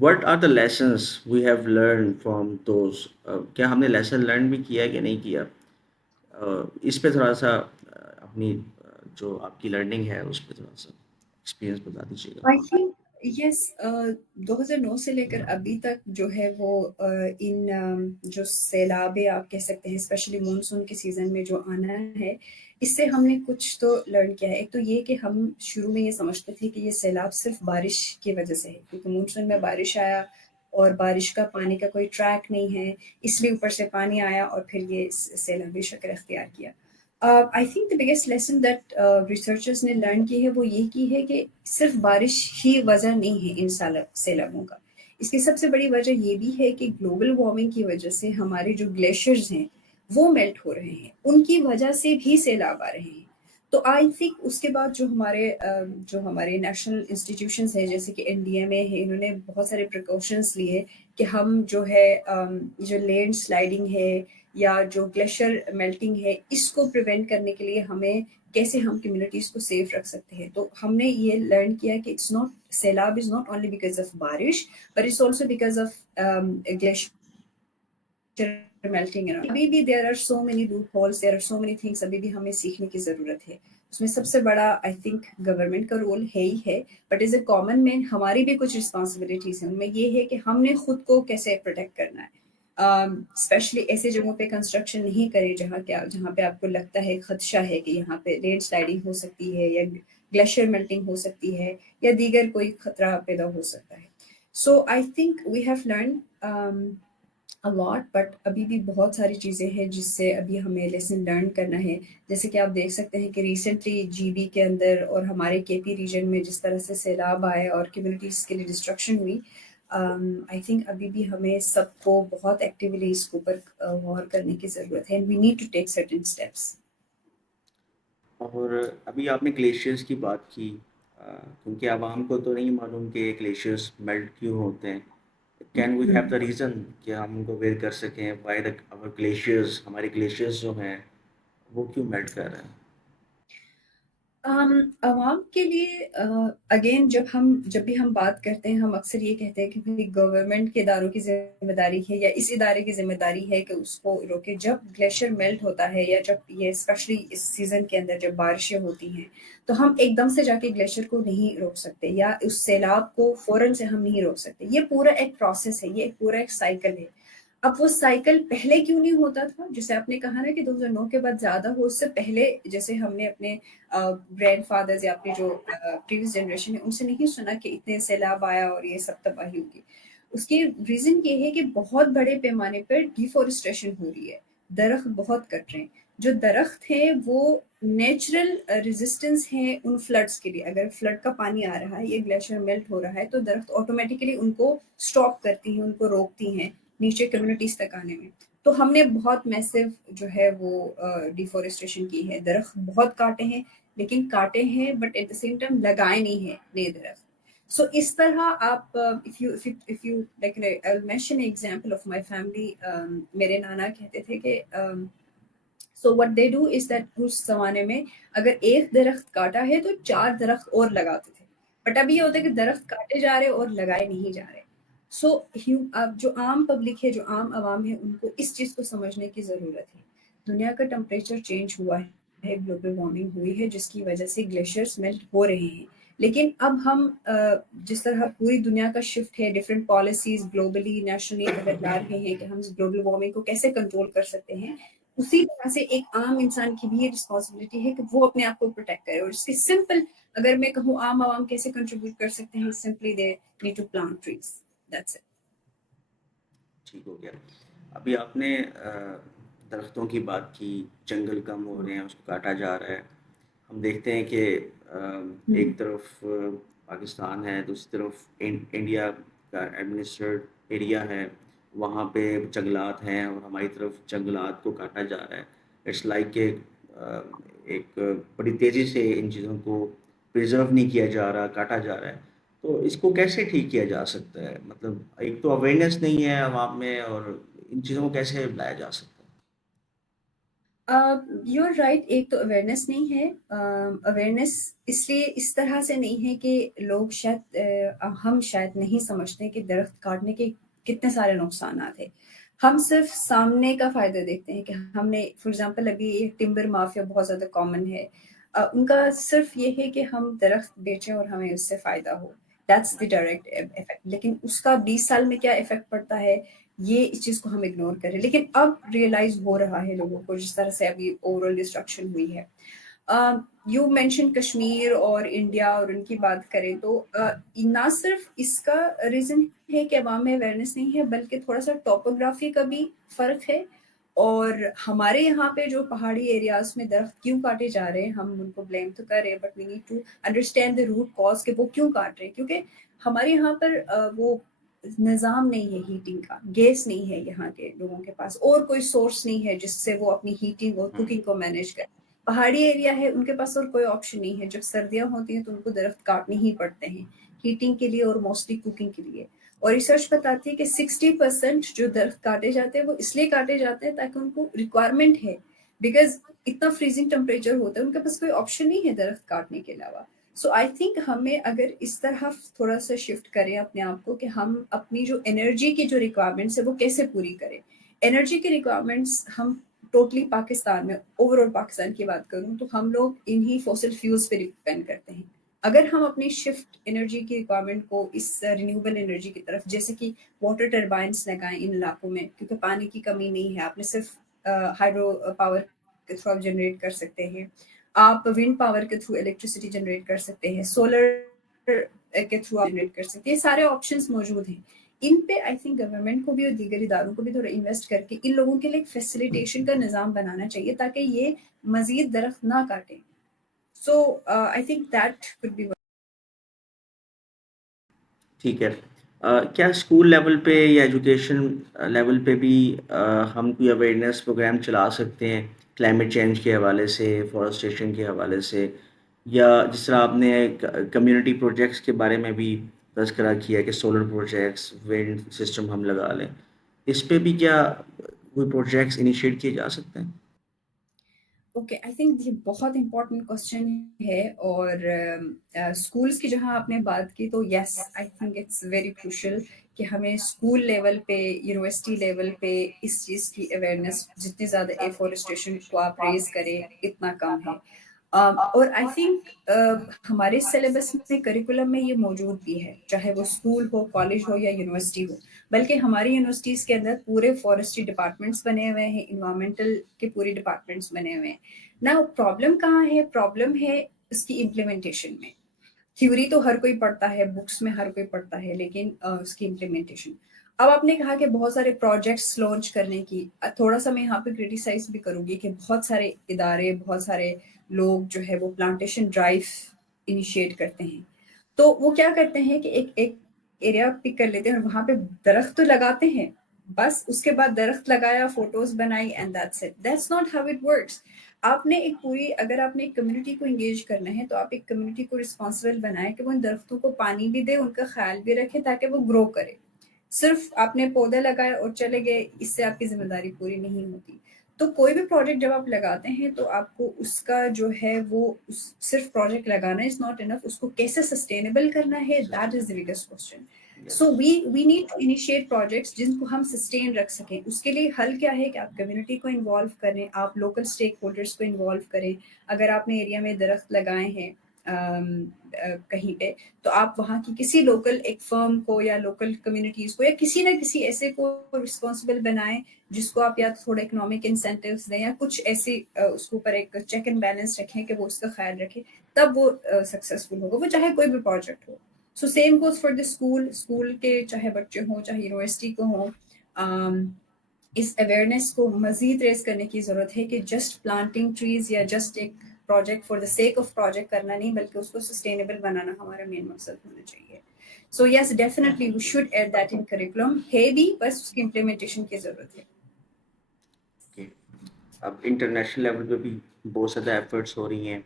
what are the lessons we have learn from those? کیا ہم نے لیسن لرن بھی کیا ہے کہ نہیں کیا؟ اس پہ تھوڑا سا اپنی جو آپ کی لرننگ ہے اس پہ تھوڑا سا ایکسپیرئنس بتا دیجیے گا۔ آئی تھنک یس، 2009 سے لے کر ابھی تک جو ہے وہ ان جو سیلابیں آپ کہہ سکتے ہیں اسپیشلی مونسون کے سیزن میں جو آنا ہے، اس سے ہم نے کچھ تو لرن کیا ہے۔ ایک تو یہ کہ ہم شروع میں یہ سمجھتے تھے کہ یہ سیلاب صرف بارش کی وجہ سے ہے، کیونکہ مونسون میں بارش آیا اور بارش کا پانی کا کوئی ٹریک نہیں ہے، اس لیے اوپر سے پانی آیا اور پھر یہ سیلابی شکل اختیار کیا۔ I think the biggest lesson that researchers نے لرن کی ہے وہ یہ کی ہے کہ صرف بارش ہی وجہ نہیں ہے ان سیلابوں کا، اس کی سب سے بڑی وجہ یہ بھی ہے کہ گلوبل وارمنگ کی وجہ سے ہمارے جو گلیشیئرز ہیں وہ میلٹ ہو رہے ہیں، ان کی وجہ سے بھی سیلاب آ رہے ہیں۔ تو آئی تھنک اس کے بعد جو ہمارے نیشنل انسٹیٹیوشنز ہیں جیسے کہ این ڈی ایم اے ہے، انہوں نے بہت سارے پریکاشنز لیے کہ ہم جو ہے جو لینڈ سلائڈنگ ہے یا جو گلیشیئر میلٹنگ ہے اس کو پریونٹ کرنے کے لیے ہمیں کیسے ہم کمیونٹیز کو سیف رکھ سکتے ہیں. تو ہم نے یہ لرن کیا کہ اٹس ناٹ سیلاب is not only because of بارش but it's also because of glacier melting around. ابھی بھی there are so many loopholes, there are so many things ابھی بھی ہمیں سیکھنے کی ضرورت ہے. اس میں سب سے بڑا آئی تھنک گورنمنٹ کا رول ہے ہی ہے, but as a common man ہماری بھی کچھ رسپانسبلٹیز ہیں. ان میں یہ ہے کہ ہم نے خود کو کیسے پروٹیکٹ کرنا ہے, اسپیشلی ایسے جگہوں پہ کنسٹرکشن نہیں کرے جہاں پہ آپ کو لگتا ہے خدشہ ہے کہ یہاں پہ لینڈ سلائڈنگ ہو سکتی ہے یا گلیشیئر میلٹنگ ہو سکتی ہے یا دیگر کوئی خطرہ پیدا ہو سکتا ہے. So I think we have learn a lot, but ابھی بھی بہت ساری چیزیں ہیں جس سے ابھی ہمیں لیسن لرن کرنا ہے. جیسے کہ آپ دیکھ سکتے ہیں کہ ریسنٹلی جی بی کے اندر اور ہمارے کے پی ریجن میں جس طرح سے سیلاب آئے اور کمیونٹیز کے لیے ڈسٹرکشن ہوئی, آئی تھنک ابھی بھی ہمیں سب کو بہت ایکٹیولی اس کے اوپر غور کرنے کی ضرورت ہے, and we need to take certain steps. اور ابھی آپ نے گلیشیئرس کی بات کی, کیونکہ عوام کو تو نہیں معلوم کہ گلیشیئرس میلٹ کیوں ہوتے ہیں. Can we have the reason کہ ہم ان کو اویئر کر سکیں وائی دا اور گلیشیئرس, ہمارے گلیشیئرس جو ہیں وہ کیوں میلٹ کر رہے ہیں؟ عوام کے لیے اگین جب بھی ہم بات کرتے ہیں ہم اکثر یہ کہتے ہیں کہ گورنمنٹ کے اداروں کی ذمہ داری ہے یا اس ادارے کی ذمہ داری ہے کہ اس کو روکے. جب گلیشیئر میلٹ ہوتا ہے یا جب یہ اسپیشلی اس سیزن کے اندر جب بارشیں ہوتی ہیں تو ہم ایک دم سے جا کے گلیشیئر کو نہیں روک سکتے یا اس سیلاب کو فوراً سے ہم نہیں روک سکتے. یہ پورا ایک پروسیس ہے, یہ ایک پورا ایک سائیکل ہے. اب وہ سائیکل پہلے کیوں نہیں ہوتا تھا, جیسے آپ نے کہا نا کہ 2009 کے بعد زیادہ ہو, اس سے پہلے جیسے ہم نے اپنے گرینڈ فادرز یا اپنی جو پریویس جنریشن ہے ان سے نہیں سنا کہ اتنے سیلاب آیا اور یہ سب تباہی ہوگی. اس کی ریزن یہ ہے کہ بہت بڑے پیمانے پر ڈیفورسٹریشن ہو رہی ہے, درخت بہت کٹ رہے ہیں. جو درخت ہیں وہ نیچرل ریزسٹنس ہیں ان فلڈس کے لیے. اگر فلڈ کا پانی آ رہا ہے, یہ گلیشیئر میلٹ ہو رہا ہے, تو درخت آٹومیٹیکلی ان کو اسٹاپ کرتی ہیں, ان کو روکتی ہیں نیچے کمیونٹیز تک آنے میں. تو ہم نے بہت میسو جو ہے وہ ڈیفورسٹریشن کی ہے, درخت بہت کاٹے ہیں, لیکن کاٹے ہیں but at the same time لگائے نہیں ہیں نئے درخت. سو اس طرح آپ if you like I'll mention an example of my family. میرے نانا کہتے تھے کہ so what they do is that اس زمانے میں اگر ایک درخت کاٹا ہے تو 4 درخت اور لگاتے تھے, بٹ اب یہ ہوتا ہے کہ درخت کاٹے جا رہے اور لگائے نہیں جا رہے. سو اب جو عام پبلک ہے, جو عام عوام ہے, ان کو اس چیز کو سمجھنے کی ضرورت ہے. دنیا کا ٹمپریچر چینج ہوا ہے, گلوبل وارمنگ ہوئی ہے جس کی وجہ سے گلیشیئرس میلٹ ہو رہے ہیں. لیکن اب ہم جس طرح پوری دنیا کا شفٹ ہے, ڈفرینٹ پالیسیز گلوبلی نیشنلی اگر لا رہے ہیں کہ ہم گلوبل وارمنگ کو کیسے کنٹرول کر سکتے ہیں, اسی طرح سے ایک عام انسان کی بھی یہ رسپانسبلٹی ہے کہ وہ اپنے آپ کو پروٹیکٹ کرے. اور اس کی سمپل اگر میں کہوں عام عوام کیسے کنٹریبیوٹ کر سکتے ہیں, simply they need to plant trees. That's it. ٹھیک ہو گیا. ابھی آپ نے درختوں کی بات کی, جنگل کم ہو رہے ہیں, اس کو کاٹا جا رہا ہے. ہم دیکھتے ہیں کہ ایک طرف پاکستان ہے, دوسری طرف انڈیا کا ایڈمنسٹریڈ ایریا ہے, وہاں پہ جنگلات ہیں اور ہماری طرف جنگلات کو کاٹا جا رہا ہے. اٹس لائک کہ ایک بڑی تیزی سے ان چیزوں کو پریزرو نہیں کیا جا رہا, کاٹا جا رہا ہے. تو اس کو کیسے ٹھیک کیا جا سکتا ہے؟ مطلب ایک تو اویئرنیس نہیں ہے عوام میں, اور ان چیزوں کو کیسے لایا جا سکتا ہے؟ یو آر رائٹ, ایک تو اویئرنیس نہیں ہے. اویئرنیس اس لیے اس طرح سے نہیں ہے کہ لوگ ہم شاید نہیں سمجھتے کہ درخت کاٹنے کے کتنے سارے نقصانات ہیں. ہم صرف سامنے کا فائدہ دیکھتے ہیں کہ ہم نے فار ایگزامپل ابھی ٹمبر مافیا بہت زیادہ کامن ہے, ان کا صرف یہ ہے کہ ہم درخت بیچیں اور ہمیں اس سے فائدہ ہو. That's the direct effect. لیکن اس کا 20 سال میں کیا افیکٹ پڑتا ہے, یہ اس چیز کو ہم اگنور کریں. لیکن اب ریئلائز ہو رہا ہے لوگوں کو جس طرح سے ابھی اوور آل ڈسٹرکشن ہوئی ہے. یو مینشن کشمیر اور انڈیا اور ان کی بات کریں تو نہ صرف اس کا ریزن ہے کہ عوام میں اویئرنیس نہیں ہے, بلکہ تھوڑا سا ٹوپوگرافی کا بھی فرق ہے. اور ہمارے یہاں پہ جو پہاڑی ایریاز میں درخت کیوں کاٹے جا رہے ہیں, ہم ان کو بلیم تو کر رہے ہیں, but we need to understand the root cause کہ وہ کیوں کاٹ رہے ہیں. کیونکہ ہمارے یہاں پر وہ نظام نہیں ہے ہیٹنگ کا, گیس نہیں ہے یہاں کے لوگوں کے پاس, اور کوئی سورس نہیں ہے جس سے وہ اپنی ہیٹنگ اور کوکنگ کو مینیج کریں. پہاڑی ایریا ہے, ان کے پاس اور کوئی آپشن نہیں ہے. جب سردیاں ہوتی ہیں تو ان کو درخت کاٹنے ہی پڑتے ہیں ہیٹنگ کے لیے اور موسٹلی کوکنگ کے لیے. اور ریسرچ بتاتی ہے کہ 60% جو درخت کاٹے جاتے ہیں وہ اس لیے کاٹے جاتے ہیں تاکہ ان کو ریکوائرمنٹ ہے، بیکاز اتنا فریزنگ ٹمپریچر ہوتا ہے، ان کے پاس کوئی آپشن نہیں ہے درخت کاٹنے کے علاوہ. سو آئی تھنک ہمیں اگر اس طرح تھوڑا سا شفٹ کریں اپنے آپ کو کہ ہم اپنی جو انرجی کی جو ریکوائرمنٹس ہے وہ کیسے پوری کریں. انرجی کی ریکوائرمنٹس ہم ٹوٹلی پاکستان میں، اوور آل پاکستان کی بات کروں تو ہم لوگ انہی فوسل فیولز پہ ڈپینڈ کرتے ہیں. اگر ہم اپنی شفٹ انرجی کی ریکوائرمنٹ کو اس رینیوبل انرجی کی طرف، جیسے کہ واٹر ٹربائنس لگائیں ان علاقوں میں، کیونکہ پانی کی کمی نہیں ہے، آپ نے صرف ہائیڈرو پاور کے تھرو آپ جنریٹ کر سکتے ہیں، آپ ونڈ پاور کے تھرو الیکٹریسٹی جنریٹ کر سکتے ہیں، سولر کے تھرو آپ جنریٹ کر سکتے ہیں. یہ سارے آپشنس موجود ہیں. ان پہ آئی تھنک گورنمنٹ کو بھی اور دیگر اداروں کو بھی تھوڑا انویسٹ کر کے ان لوگوں کے لیے ایک فیسیلیٹیشن کا نظام بنانا چاہیے تاکہ یہ مزید درخت نہ کاٹیں. So I think that could be. ٹھیک ہے. کیا اسکول لیول پہ یا ایجوکیشن لیول پہ بھی ہم کوئی اویئرنیس پروگرام چلا سکتے ہیں کلائمیٹ چینج کے حوالے سے، فورسٹریشن کے حوالے سے، یا جس طرح آپ نے کمیونٹی پروجیکٹس کے بارے میں بھی تذکرہ کیا کہ سولر پروجیکٹس، ونڈ سسٹم ہم لگا لیں، اس پہ بھی کیا کوئی پروجیکٹس انیشیٹ کیے جا سکتے ہیں؟ اوکے، آئی تھنک یہ بہت امپورٹنٹ کوشچن ہے. اور اسکولس کی جہاں آپ نے بات کی تو yes I think it's very crucial کہ ہمیں اسکول لیول پہ، یونیورسٹی لیول پہ اس چیز کی اویئرنیس، جتنی زیادہ ایفورسٹریشن کو آپ ریز کریں اتنا کم ہے. اور آئی تھنک ہمارے سلیبس میں، کریکولم میں یہ موجود بھی ہے، چاہے وہ اسکول ہو، کالج ہو یا یونیورسٹی ہو. بلکہ ہماری یونیورسٹیز کے اندر پورے فارسٹری ڈپارٹمنٹس بنے ہوئے ہیں، انوائرمنٹل کے پورے ڈپارٹمنٹس بنے ہوئے ہیں. نا پرابلم کہاں ہے؟ پرابلم ہے اس کی امپلیمنٹیشن میں. تھیوری تو ہر کوئی پڑھتا ہے، بکس میں ہر کوئی پڑھتا ہے، لیکن اس کی امپلیمنٹیشن. اب آپ نے کہا کہ بہت سارے پروجیکٹس لانچ کرنے کی، تھوڑا سا میں یہاں پہ کرٹیسائز بھی کروں گی کہ بہت سارے ادارے، بہت سارے لوگ جو ہے وہ پلانٹیشن ڈرائیو انیشیٹ کرتے ہیں. تو وہ کیا کرتے ہیں کہ ایک ایریا پک کر لیتے ہیں اور وہاں پہ درخت تو لگاتے ہیں، بس اس کے بعد درخت لگایا، فوٹوز بنائی and that's it. That's not how it works. آپ نے ایک پوری، اگر آپ نے ایک کمیونٹی کو انگیج کرنا ہے تو آپ ایک کمیونٹی کو رسپانسبل بنائیں کہ وہ ان درختوں کو پانی بھی دے، ان کا خیال بھی رکھے تاکہ وہ گرو کرے. صرف آپ نے پودے لگائے اور چلے گئے، اس سے آپ کی ذمہ داری پوری نہیں ہوتی. تو کوئی بھی پروجیکٹ جب آپ لگاتے ہیں تو آپ کو اس کا جو ہے وہ صرف پروجیکٹ لگانا از ناٹ انف، اس کو کیسے سسٹینیبل کرنا ہے، that is the biggest question. So we need to initiate projects جن کو ہم سسٹین رکھ سکیں. اس کے لیے حل کیا ہے کہ آپ کمیونٹی کو انوالو کریں، آپ لوکل اسٹیک ہولڈرس کو انوالو کریں. اگر آپ نے ایریا میں درخت لگائے ہیں کہیں پہ، تو آپ وہاں کی کسی لوکل ایک فرم کو یا لوکل کمیونٹیز کو یا کسی نہ کسی ایسے کو رسپانسبل بنائیں جس کو آپ یا تھوڑا اکنامک انسینٹیوز دیں یا کچھ ایسی اس کے اوپر ایک چیک اینڈ بیلنس رکھیں کہ وہ اس کا خیال رکھے، تب وہ سکسیزفل ہوگا، وہ چاہے کوئی بھی project who. So same goes for the school کے چاہے بچے ہوں چاہے یونیورسٹی کو ہوں. اس اویئرنیس کو مزید ریز کرنے کی ضرورت ہے کہ جسٹ پلانٹنگ ٹریز یا جسٹ ایک project for the sake of project کرنا نہیں، بلکہ اس کو سسٹینیبل بنانا ہمارا مین مقصد ہونا چاہیے. So yes definitely we should add that in curriculum, ہے بھی، بس اس کی امپلیمنٹیشن کی ضرورت ہے. اب انٹرنیشنل لیول پہ بھی بہت زیادہ ایفرٹس ہو رہی ہیں،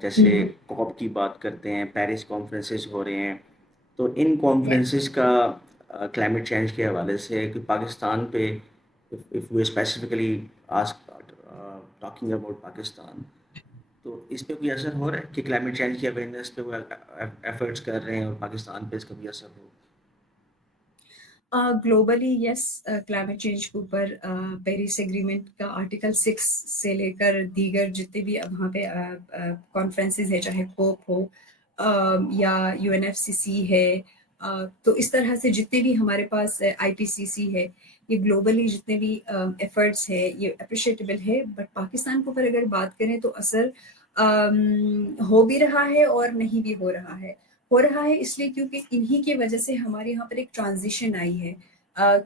جیسے کوپ کی بات کرتے ہیں، پیرس کانفرنسز ہو رہے ہیں. تو ان کانفرنسز کا کلائمیٹ چینج کے حوالے سے کہ پاکستان پہ، if we specifically ask talking about Pakistan, تو اس پہ کوئی اثر ہو رہا ہے کہ کلائمیٹ چینج کی اویئرنیس پہ وہ ایفرٹس کر رہے ہیں اور پاکستان پہ اس کا بھی اثر ہو؟ گلوبلی یس، کلائمیٹ چینج کے اوپر پیرس ایگریمنٹ کا آرٹیکل 6 سے لے کر دیگر جتنے بھی وہاں پہ کانفرنسز ہے، چاہے کوپ ہو یا UNFCC ہے، تو اس طرح سے جتنے بھی ہمارے پاس IPCC ہے، یہ گلوبلی جتنے بھی ایفرٹس ہے یہ اپریشیٹیبل ہے. بٹ پاکستان کے اوپر اگر بات کریں تو اثر ہو بھی رہا ہے اور نہیں بھی ہو رہا ہے. ہو رہا ہے اس لیے کیونکہ انہی کی وجہ سے ہمارے یہاں پر ایک ٹرانزیشن آئی ہے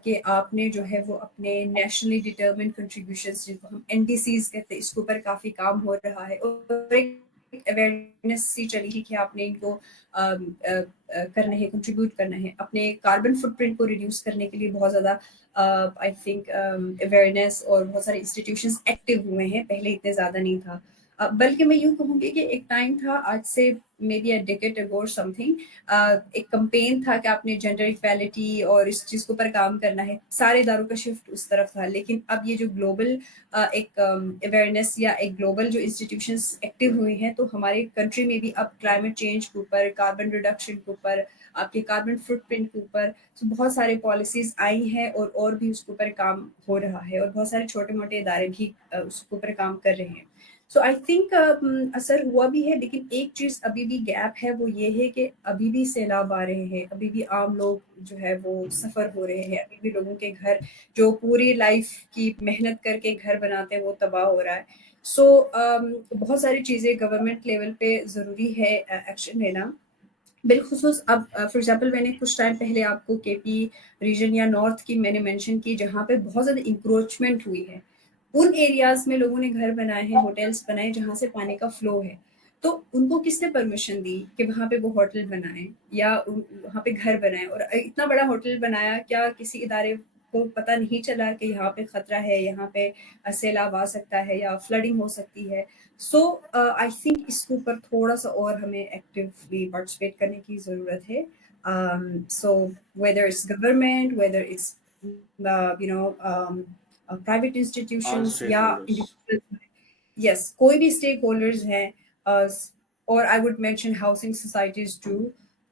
کہ آپ نے جو ہے وہ اپنے نیشنلی ڈٹرمنڈ کنٹریبیوشنز، جن کو ہم NDCs کہتے ہیں، اس کے اوپر کافی کام ہو رہا ہے اور ایک اویئرنیس سی چلی ہے کہ آپ نے ان کو کرنا ہے، کنٹریبیوٹ کرنا ہے. اپنے کاربن فٹ پرنٹ کو ریڈیوس کرنے کے لیے بہت زیادہ آئی تھنک اویئرنیس اور بہت سارے انسٹیٹیوشنز ایکٹیو ہوئے ہیں، پہلے اتنے زیادہ نہیں تھا. بلکہ میں یوں کہوں گی کہ ایک ٹائم تھا آج سے مے بی اے ڈیکیڈ اگو اور سم تھنگ، ایک کمپین تھا کہ آپ نے جینڈر ایکویلٹی اور اس چیز کے اوپر کام کرنا ہے، سارے اداروں کا شفٹ اس طرف تھا. لیکن اب یہ جو گلوبل ایک اویئرنیس یا ایک گلوبل جو انسٹیٹیوشنس ایکٹیو ہوئی ہیں، تو ہمارے کنٹری میں بھی اب کلائمیٹ چینج کے اوپر، کاربن ریڈکشن کے اوپر، آپ کے کاربن فٹ پرنٹ کے اوپر تو بہت سارے پالیسیز آئی ہیں، اور بھی اس کے اوپر کام ہو رہا ہے، اور بہت سارے چھوٹے موٹے ادارے بھی اس کے اوپر کام کر رہے ہیں. سو آئی تھنک اثر ہوا بھی ہے، لیکن ایک چیز ابھی بھی گیپ ہے، وہ یہ ہے کہ ابھی بھی سیلاب آ رہے ہیں، ابھی بھی عام لوگ جو ہے وہ سفر ہو رہے ہیں، ابھی بھی لوگوں کے گھر جو پوری لائف کی محنت کر کے گھر بناتے ہیں وہ تباہ ہو رہا ہے. سو بہت ساری چیزیں گورنمنٹ لیول پہ ضروری ہے ایکشن لینا. بالخصوص اب فار ایگزامپل میں نے کچھ ٹائم پہلے آپ کو کے پی ریجن یا نارتھ کی میں نے مینشن کی، جہاں پہ بہت زیادہ انکروچمنٹ ہوئی ہے. ان ایریاز میں لوگوں نے گھر بنائے ہیں، ہوٹلس بنائے جہاں سے پانی کا فلو ہے. تو ان کو کس نے پرمیشن دی کہ وہاں پہ وہ ہوٹل بنائیں یا وہاں پہ گھر بنائیں؟ اور اتنا بڑا ہوٹل بنایا، کیا کسی ادارے کو پتہ نہیں چلا کہ یہاں پہ خطرہ ہے، یہاں پہ سیلاب آ سکتا ہے یا فلڈنگ ہو سکتی ہے؟ سو آئی تھنک اس کے اوپر تھوڑا سا اور ہمیں ایکٹیولی پارٹیسپیٹ کرنے کی ضرورت ہے. So whether it's government, whether it's private all institutions stake یا ہولڈرس. انڈیویجول، یس کوئی بھی اسٹیک ہولڈرز ہیں، اور I would mention housing societies too.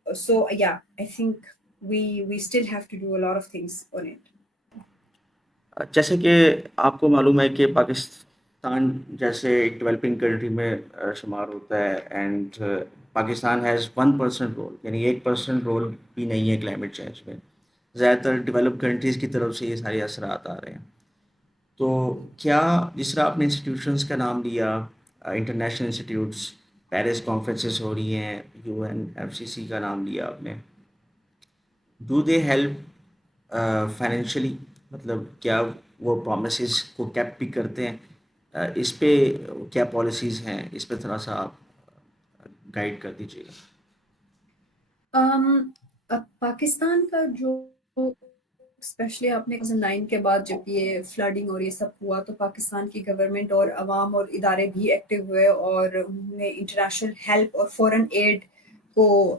So yeah I think we still have to do a lot of things on it. جیسے کہ آپ کو معلوم ہے کہ پاکستان جیسے ایک ڈیولپنگ کنٹری میں شمار ہوتا ہے، اینڈ پاکستان ہیز 1% رول، یعنی 1% رول بھی نہیں ہے کلائمیٹ چینج میں. زیادہ تر ڈیولپ کنٹریز کی طرف سے یہ سارے اثرات آ رہے ہیں. تو کیا جس طرح آپ نے انسٹیٹیوشنس کا نام لیا، انٹرنیشنل انسٹیٹیوٹس، پیرس کانفرنسز ہو رہی ہیں، UNFCCC کا نام لیا آپ نے، ڈو دے ہیلپ فائنینشلی؟ مطلب کیا وہ پرومسز کو کیپ بھی کرتے ہیں؟ اس پہ کیا پالیسیز ہیں؟ اس پہ تھوڑا سا آپ گائیڈ کر دیجیے گا. اب پاکستان کا جو اسپیشلی آپ نے 2009 کے بعد جب یہ فلڈنگ اور یہ سب ہوا، تو پاکستان کی گورنمنٹ اور عوام اور ادارے بھی ایکٹیو ہوئے، اور انہوں نے انٹرنیشنل ہیلپ اور فورن ایڈ کو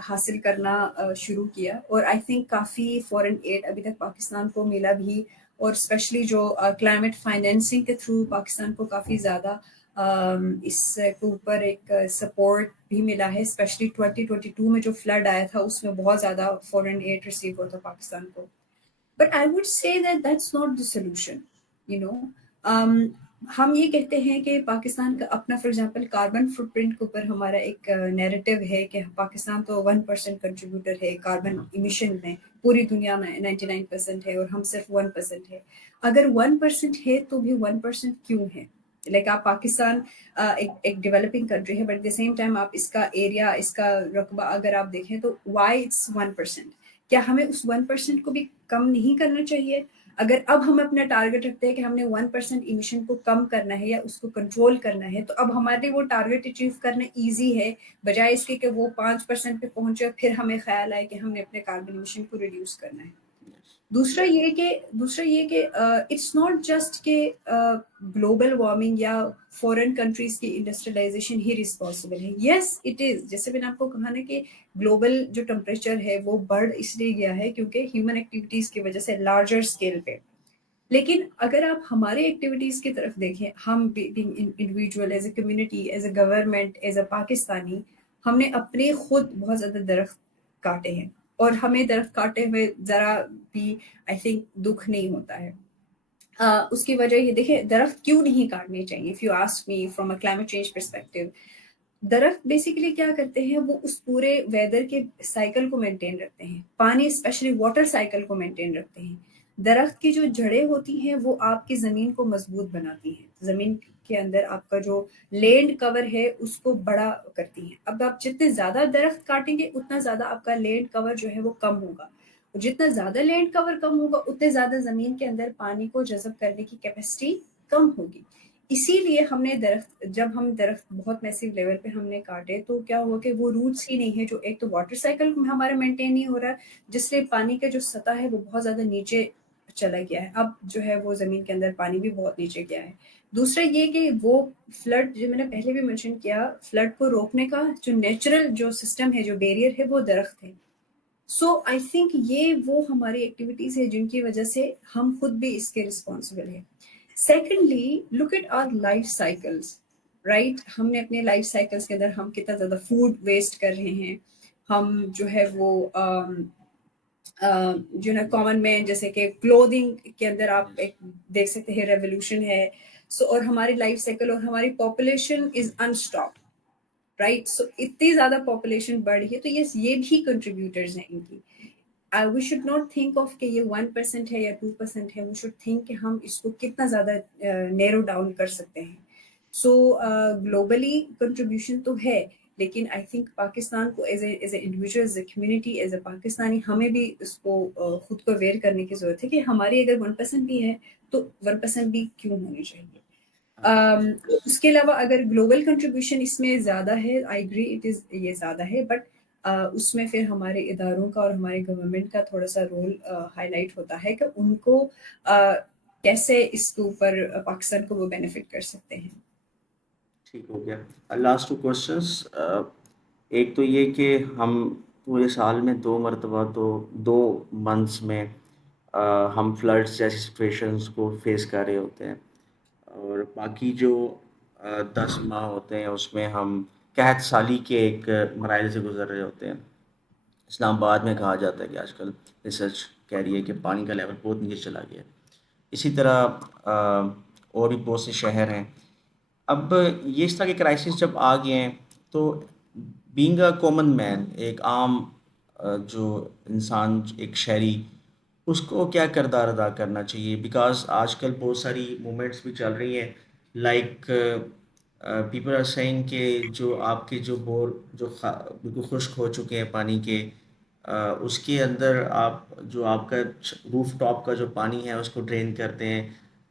حاصل کرنا شروع کیا. اور I think coffee foreign add ابھی تک پاکستان کو ملا بھی، اور اسپیشلی جو کلائمیٹ فائنینسنگ کے تھرو پاکستان کو کافی زیادہ اس کے اوپر ایک سپورٹ بھی ملا ہے. اسپیشلی 2022 میں جو فلڈ آیا تھا، اس میں بہت زیادہ فورن ایڈ ریسیو ہوا تھا پاکستان کو. But I would say that that's not the solution. You know ہم یہ کہتے ہیں کہ پاکستان کا اپنا for example carbon footprint کے اوپر ہمارا ایک نیریٹو ہے کہ پاکستان تو 1% کنٹریبیوٹر ہے کاربن ایمیشن میں، پوری دنیا میں 99% ہے اور ہم صرف 1% ہے. اگر 1% ہے تو بھی 1% کیوں ہے؟ لائک آپ پاکستان ایک ڈیولپنگ کنٹری ہے، but at the same time آپ اس کا ایریا، اس کا رقبہ اگر آپ دیکھیں تو وائی اٹس 1%؟ کیا ہمیں اس 1% کو بھی کم نہیں کرنا چاہیے؟ اگر اب ہم اپنا ٹارگیٹ رکھتے ہیں کہ ہم نے 1% ایمیشن کو کم کرنا ہے یا اس کو کنٹرول کرنا ہے، تو اب ہمارے لیے وہ ٹارگیٹ اچیو کرنا ایزی ہے، بجائے اس کے کہ وہ 5% پہ پہنچے اور پھر ہمیں خیال آئے کہ ہم نے اپنے کاربن ایمیشن کو ریڈیوس کرنا ہے. دوسرا یہ کہ اٹس ناٹ جسٹ کہ گلوبل وارمنگ یا فورن کنٹریز کی انڈسٹریلائزیشن ہی رسپانسبل ہے. یس اٹ از، جیسے میں نے آپ کو کہا نا کہ گلوبل جو ٹمپریچر ہے وہ بڑھ اس لیے گیا ہے کیونکہ ہیومن ایکٹیویٹیز کی وجہ سے لارجر اسکیل پہ. لیکن اگر آپ ہمارے ایکٹیویٹیز کی طرف دیکھیں، ہم individual, as a community, as a government, as a Pakistani, ہم نے اپنے خود بہت زیادہ درخت کاٹے ہیں، اور ہمیں درخت کاٹے ہوئے ذرا بھی آئی تھنک دکھ نہیں ہوتا ہے. اس کی وجہ یہ دیکھیں، درخت کیوں نہیں کاٹنے چاہیے؟ If you ask me from a climate change perspective, درخت بیسیکلی کیا کرتے ہیں، وہ اس پورے ویدر کے سائیکل کو مینٹین رکھتے ہیں، پانی اسپیشلی واٹر سائیکل کو مینٹین رکھتے ہیں. درخت کی جو جڑیں ہوتی ہیں وہ آپ کی زمین کو مضبوط بناتی ہیں، زمین کے اندر آپ کا جو لینڈ کور ہے اس کو بڑا کرتی ہیں. اب آپ جتنے زیادہ درخت کاٹیں گے اتنا زیادہ آپ کا لینڈ کور جو ہے وہ کم ہوگا، اور جتنا زیادہ لینڈ کور کم ہوگا اتنے زیادہ زمین کے اندر پانی کو جذب کرنے کی کیپیسٹی کم ہوگی. اسی لیے ہم نے جب ہم درخت بہت میسیو لیول پہ ہم نے کاٹے تو کیا ہوا کہ وہ روٹس ہی نہیں ہے، جو ایک تو واٹر سائیکل ہمارا مینٹین نہیں ہو رہا ہے، جس سے پانی کا جو سطح ہے وہ بہت زیادہ نیچے چلا گیا ہے، اب جو ہے وہ زمین کے اندر پانی بھی بہت نیچے گیا ہے۔ دوسرا یہ کہ وہ فلڈ جو میں نے پہلے بھی منشن کیا، فلڈ کو روکنے کا جو نیچرل جو سسٹم ہے، جو بیریئر ہے، وہ درخت ہے۔ سو آئی تھنک یہ وہ ہماری ایکٹیویٹیز ہے جن کی وجہ سے ہم خود بھی اس کے رسپانسبل ہیں۔ Secondly look at our life cycles, right? ہم نے اپنے لائف سائیکلس کے اندر ہم کتنا زیادہ فوڈ ویسٹ کر رہے ہیں، ہم جو ہے وہ جو نا کامن مین جیسے کہ کلودنگ کے اندر آپ ایک دیکھ سکتے ہیں ریولیوشن ہے۔ سو اور ہماری لائف سائیکل اور ہماری پاپولیشن از انسٹاپ، رائٹ؟ سو اتنی زیادہ پاپولیشن بڑھ رہی ہے، تو یہ بھی کنٹریبیوٹرز ہیں ان کی۔ We should not think of کہ یہ 1% ہے یا 2% ہے، وی شوڈ تھنک کہ ہم اس کو کتنا زیادہ نیرو ڈاؤن کر سکتے ہیں۔ سو گلوبلی کنٹریبیوشن تو ہے، لیکن آئی تھنک پاکستان کو as a individual, as a community, as a Pakistani, ہمیں بھی اس کو خود کو اویئر کرنے کی ضرورت ہے کہ ہماری اگر 1% بھی ہے تو 1% بھی کیوں ہونی چاہیے۔ اس کے علاوہ اگر گلوبل کنٹریبیوشن اس میں زیادہ ہے، آئی اگری اٹ از، یہ زیادہ ہے، بٹ اس میں پھر ہمارے اداروں کا اور ہمارے گورنمنٹ کا تھوڑا سا رول ہائی لائٹ ہوتا ہے کہ ان کو کیسے اس کے اوپر پاکستان کو وہ بینیفٹ کر سکتے ہیں۔ ٹھیک ہو گیا۔ لاسٹ 2 کوشچنس، ایک تو یہ کہ ہم پورے سال میں 2 مرتبہ تو 2 منتھس میں ہم فلڈس جیسی سچویشنس کو فیس کر رہے ہوتے ہیں، اور باقی جو 10 ماہ ہوتے ہیں اس میں ہم قحط سالی کے ایک مراحل سے گزر رہے ہوتے ہیں۔ اسلام آباد میں کہا جاتا ہے کہ آج کل ریسرچ کہہ رہی ہے کہ پانی کا لیول بہت نیچے چلا گیا ہے۔ اسی طرح اور بھی بہت سے شہر ہیں۔ اب یہ اس طرح کے کرائسس جب آ گئے ہیں تو بینگ اے کامن مین، ایک عام جو انسان، ایک شہری، اس کو کیا کردار ادا کرنا چاہیے؟ بیکاز آج کل بہت ساری موومنٹس بھی چل رہی ہیں، لائک پیپل آر سینگ کہ جو آپ کے جو بور جو بالکل خشک ہو چکے ہیں پانی کے، اس کے اندر آپ جو آپ کا روف ٹاپ کا جو پانی ہے اس کو ڈرین کرتے ہیں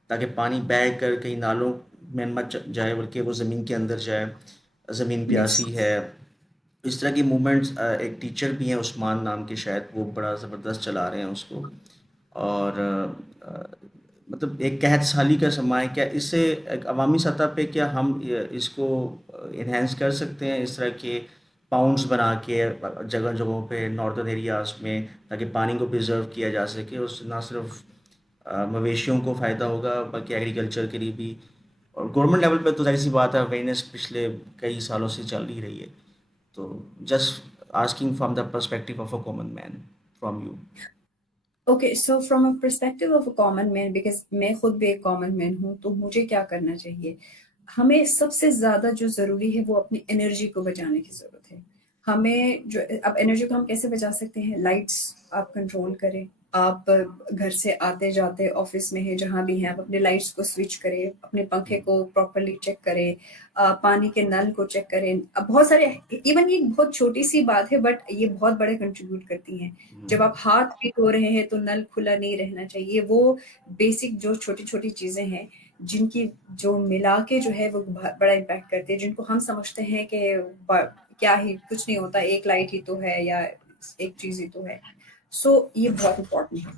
تاکہ پانی بہہ کر کہیں نالوں میں مت جائے بلکہ وہ زمین کے اندر جائے، زمین Yes. پیاسی ہے۔ اس طرح کی موومنٹس، ایک ٹیچر بھی ہیں عثمان نام کے، شاید وہ بڑا زبردست چلا رہے ہیں اس کو، اور مطلب ایک قحط سالی کا سماں ہے۔ کیا اس سے ایک عوامی سطح پہ کیا ہم اس کو انہینس کر سکتے ہیں، اس طرح کے پاؤنڈس بنا کے جگہ جگہوں پہ ناردرن ایریاز میں، تاکہ پانی کو پریزرو کیا جا سکے؟ اس سے نہ صرف مویشیوں کو فائدہ ہوگا بلکہ ایگریکلچر کے لیے بھی، اور گورنمنٹ لیول پہ تو ظاہر سی بات ہے اویئرنیس پچھلے کئی سالوں سے چل ہی رہی ہے۔ تو just asking from the perspective of a common man from you. Okay, so from a perspective of a common man, because میں خود بھی ایک کامن مین ہوں، تو مجھے کیا کرنا چاہیے؟ ہمیں سب سے زیادہ جو ضروری ہے وہ اپنی انرجی کو بچانے کی ضرورت ہے۔ ہمیں جو اب انرجی کو ہم کیسے بچا سکتے ہیں؟ لائٹس آپ کنٹرول کریں، آپ گھر سے آتے جاتے آفس میں ہیں جہاں بھی ہیں، آپ اپنے لائٹس کو سوئچ کریں، اپنے پنکھے کو پراپرلی چیک کریں، پانی کے نل کو چیک کریں۔ اب بہت سارے، ایون یہ بہت چھوٹی سی بات ہے بٹ یہ بہت بڑے کنٹریبیوٹ کرتی ہیں۔ جب آپ ہاتھ بھی دھو رہے ہیں تو نل کھلا نہیں رہنا چاہیے۔ وہ بیسک جو چھوٹی چھوٹی چیزیں ہیں جن کی جو ملا کے جو ہے وہ بڑا امپیکٹ کرتی ہے، جن کو ہم سمجھتے ہیں کہ کیا ہی کچھ نہیں ہوتا، ایک لائٹ ہی تو ہے یا ایک چیز ہی تو ہے۔ سو یہ بہت امپورٹنٹ ہے۔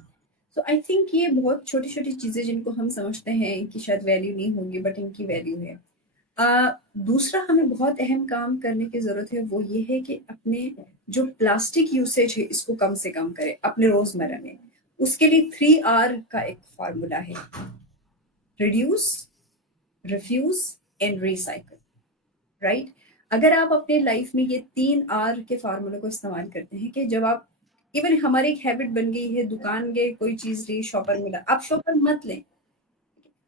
سو آئی تھنک یہ بہت چھوٹی چھوٹی چیزیں جن کو ہم سمجھتے ہیں ان کی شاید ویلیو نہیں ہوگی بٹ ان کی ویلیو ہے۔ دوسرا ہمیں بہت اہم کام کرنے کی ضرورت ہے، وہ یہ ہے کہ اپنے جو پلاسٹک یوسیج ہے اس کو کم سے کم کریں اپنے روزمرہ میں۔ اس کے لیے 3R کا ایک فارمولا ہے، reduce, refuse and recycle, right? اگر آپ اپنے لائف میں یہ 3R کے فارمولے کو استعمال کرتے ہیں کہ جب آپ، ایون ہماری ایک ہیبٹ بن گئی ہے، دکان گئے کوئی چیز لی، شاپر ملا، آپ شاپر مت لیں،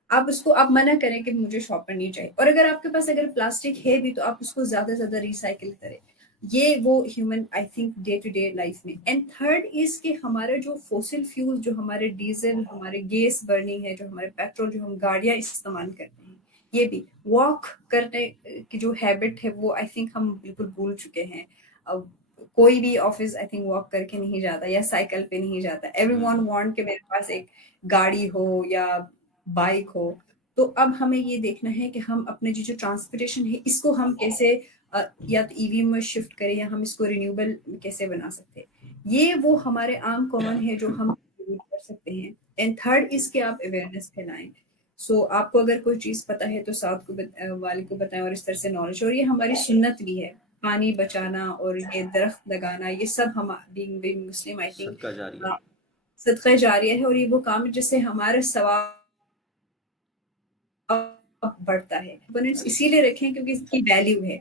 آپ اس کو آپ منع کریں کہ مجھے شاپر نہیں چاہیے، اور اگر آپ کے پاس اگر پلاسٹک ہے بھی تو آپ اس کو زیادہ سے زیادہ ریسائکل کریں۔ یہ وہ human I think day to day life میں۔ اینڈ تھرڈ از کہ ہمارے جو فوسل فیول، جو ہمارے ڈیزل، ہمارے گیس برننگ ہے، جو ہمارے پیٹرول، جو ہم گاڑیاں استعمال کرتے ہیں، یہ بھی واک کرنے کی جو ہیبٹ ہے وہ آئی تھنک ہم بالکل بھول چکے ہیں۔ اب کوئی بھی آفس آئی تھنک واک کر کے نہیں جاتا یا سائیکل پہ نہیں جاتا، ایوری ون وانٹ کہ میرے پاس ایک گاڑی ہو یا بائک ہو۔ تو اب ہمیں یہ دیکھنا ہے کہ ہم اپنے جو ٹرانسپورٹیشن ہے اس کو ہم کیسے یا تو ای وی میں شفٹ کریں یا ہم اس کو رینیوبل کیسے بنا سکتے ہیں۔ یہ وہ ہمارے عام کامن ہے جو ہم کنٹریبیوٹ کر سکتے ہیں. اینڈ تھرڈ از کہ آپ اویئرنیس پھیلائیں. سو آپ کو اگر کوئی چیز پتہ ہے تو ساتھ کو والد کو بتائیں اور اس طرح سے نالج. اور یہ ہماری سنت بھی ہے, پانی بچانا اور یہ درخت لگانا, یہ سب ہم بینگ مسلم آئی تھنک صدقہ جاریہ. صدقہ جاریہ ہے, اور یہ وہ کام ہے جس سے ہمارا ثواب بڑھتا ہے. کمپوننٹس اسی لیے رکھیں کیونکہ اس کی ویلیو ہے.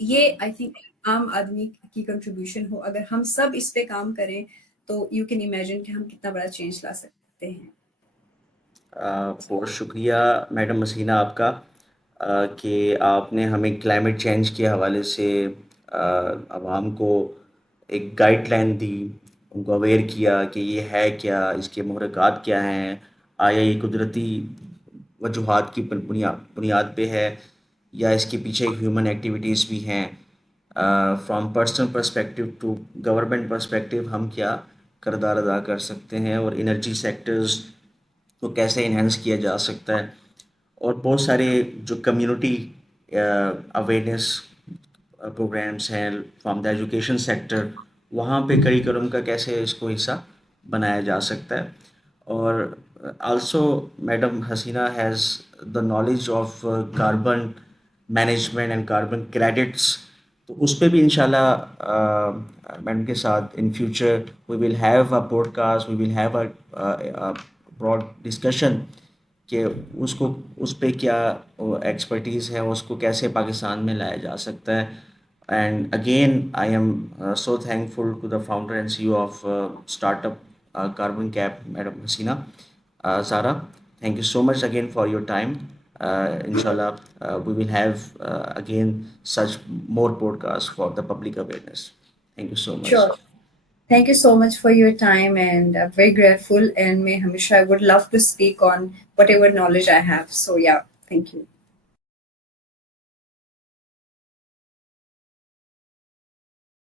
یہ آئی تھنک عام آدمی کی کنٹریبیوشن ہو, اگر ہم سب اس پہ کام کریں تو یو کین امیجن کہ ہم کتنا بڑا چینج لا سکتے ہیں. بہت شکریہ میڈم حسینہ آپ کا کہ آپ نے ہمیں کلائمیٹ چینج کے حوالے سے عوام کو ایک گائیڈ لائن دی, ان کو اویئر کیا کہ یہ ہے کیا, اس کے محرکات کیا ہیں, آیا یہ قدرتی وجوہات کی بنیاد پہ ہے یا اس کے پیچھے ہیومن ایکٹیویٹیز بھی ہیں. From personal perspective to government perspective ہم کیا کردار ادا کر سکتے ہیں اور انرجی سیکٹرز کو کیسے انہینس کیا جا سکتا ہے, اور بہت سارے جو کمیونٹی اویئرنیس پروگرامس ہیں فرام دا ایجوکیشن سیکٹر, وہاں پہ کریکولم کا کیسے اس کو حصہ بنایا جا سکتا ہے. اور also madam Hasina has the knowledge of carbon management and carbon credits, تو اس پہ بھی انشاءاللہ میڈم کے ساتھ in future we will have a podcast, we will have a broad discussion کہ اس پہ کیا ایکسپرٹیز ہے, اس کو کیسے پاکستان میں لایا جا سکتا ہے. And again I am so thankful to the founder and CEO of startup carbon cap madam Hasina Zara. Thank you so much again for your time. Inshallah, we will have again such more podcasts for the public awareness. Thank you so much. Sure. Thank you so much for your time, and very grateful. And may hamisha I would love to speak on whatever knowledge I have. So yeah, thank you.